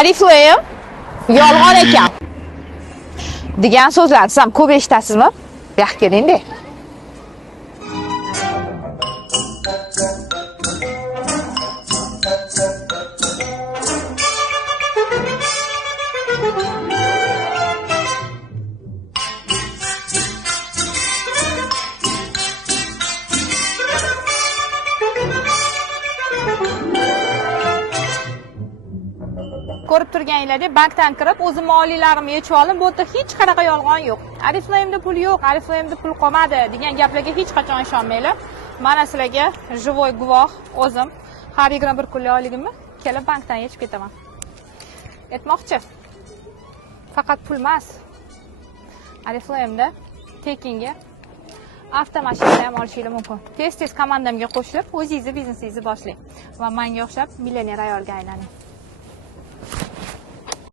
Oriflame yolg'on ekan degan so'zlarni siz ham ko'p eshitasizmi? Bu yoqqa keling-da. Ko'rib turganinglardek, bankdan kirib, o'zim moliylarimni yechib oldim. Bu yerda hech qanaqa yolg'on yo'q. Oriflame'da pul yo'q, Oriflame'da pul qolmadi degan gaplarga hech qachon ishonmanglar. Mana sizlarga живой guvoh o'zim har 21 kunlik oyligimni kelib bankdan yechib ketaman. Aytmoqchi. Faqat pul emas. Oriflame'da tekinga avtomashina ham olishingiz mumkin. Tez-tez komandamga qo'shilib, o'zingizni biznesingizni boshlang va menga o'xshab millioner ayolga aylaning.